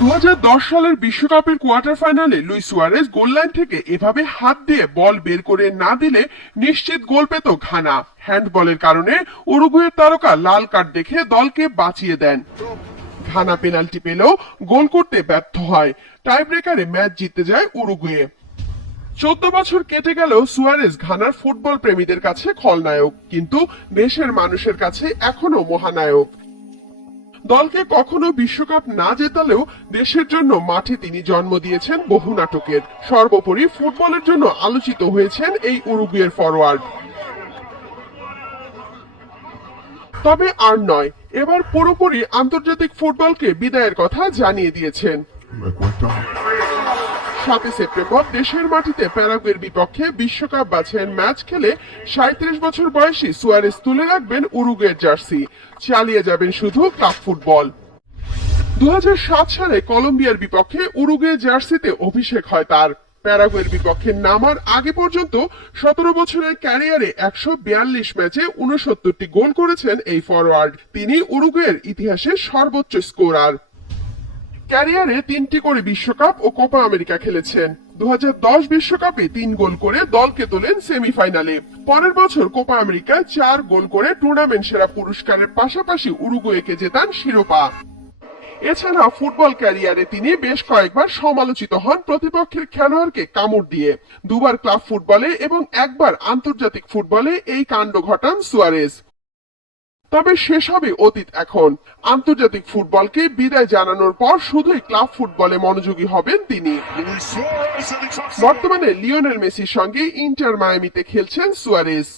2010 সালের বিশ্বকাপের কোয়ার্টার ফাইনালে লুইস সুয়ারেজ গোল লাইন থেকে এভাবে হাত দিয়ে বল বের করে না দিলে নিশ্চিত গোল পেত ঘানা। হ্যান্ডবলের কারণে উরুগুয়ের তারকা লাল কার্ড দেখে দলকে বাঁচিয়ে দেন। ঘানা পেনাল্টি পেলেও গোল করতে ব্যর্থ হয়। টাই ব্রেকারে ম্যাচ জিততে যায় উরুগুয়ে। 14 বছর কেটে গেলেও সুয়ারেজ ঘানার ফুটবল প্রেমীদের কাছে খলনায়ক, কিন্তু দেশের মানুষের কাছে এখনো মহানায়ক। দলকে কখনো বিশ্বকাপ না জেতালেও দেশের জন্য মাঠে তিনি জন্ম দিয়েছেন বহু নাটকের। সর্বোপরি ফুটবলের জন্য আলোচিত হয়েছেন এই উরুগুয়ের ফরওয়ার্ড। তবে আর নয়, এবার পুরোপুরি আন্তর্জাতিক ফুটবলকে বিদায়ের কথা জানিয়ে দিয়েছেন। 7 সেপ্টেম্বর দেশের মাটিতে প্যারাগুয়ের বিপক্ষে বিশ্বকাপ বাছাইয়ের ম্যাচ খেলে 37 বছর বয়সী সুয়ারেজ তুলে রাখবেন উরুগুয়ের জার্সি, চালিয়ে যাবেন শুধু ক্লাব ফুটবল। 2007 সালে কলম্বিয়ার বিপক্ষে উরুগুয়ে জার্সিতে অভিষেক হয় তার। প্যারাগুয়ের বিপক্ষে নামার আগে পর্যন্ত 17 বছরের ক্যারিয়ারে 142 ম্যাচে 69টি গোল করেছেন এই ফরওয়ার্ড। তিনি উরুগুয়ের ইতিহাসে সর্বোচ্চ স্কোরার। ক্যারিয়ারে 3টি করে বিশ্বকাপ ও কোপা আমেরিকা খেলেছেন। 2010 বিশ্বকাপে 3 গোল করে দলকে তোলেন সেমিফাইনালে। পরের বছর কোপা আমেরিকায় 4 গোল করে টুর্নামেন্ট সেরা পুরস্কারের পাশাপাশি উরুগুয়েকে জেতান শিরোপা। এছাড়া ফুটবল ক্যারিয়ারে তিনি বেশ কয়েকবার সমালোচিত হন প্রতিপক্ষের খেলোয়াড়কে কামড় দিয়ে। 2বার ক্লাব ফুটবলে এবং 1বার আন্তর্জাতিক ফুটবলে এই কাণ্ড ঘটান সুয়ারেজ। তবে সেসবই অতীত এখন। আন্তর্জাতিক ফুটবলকে বিদায় জানানোর পর শুধুই ক্লাব ফুটবলে মনোযোগী হবেন তিনি। বর্তমানে লিওনেল মেসির সঙ্গে ইন্টার মায়ামিতে খেলছেন সুয়ারেজ।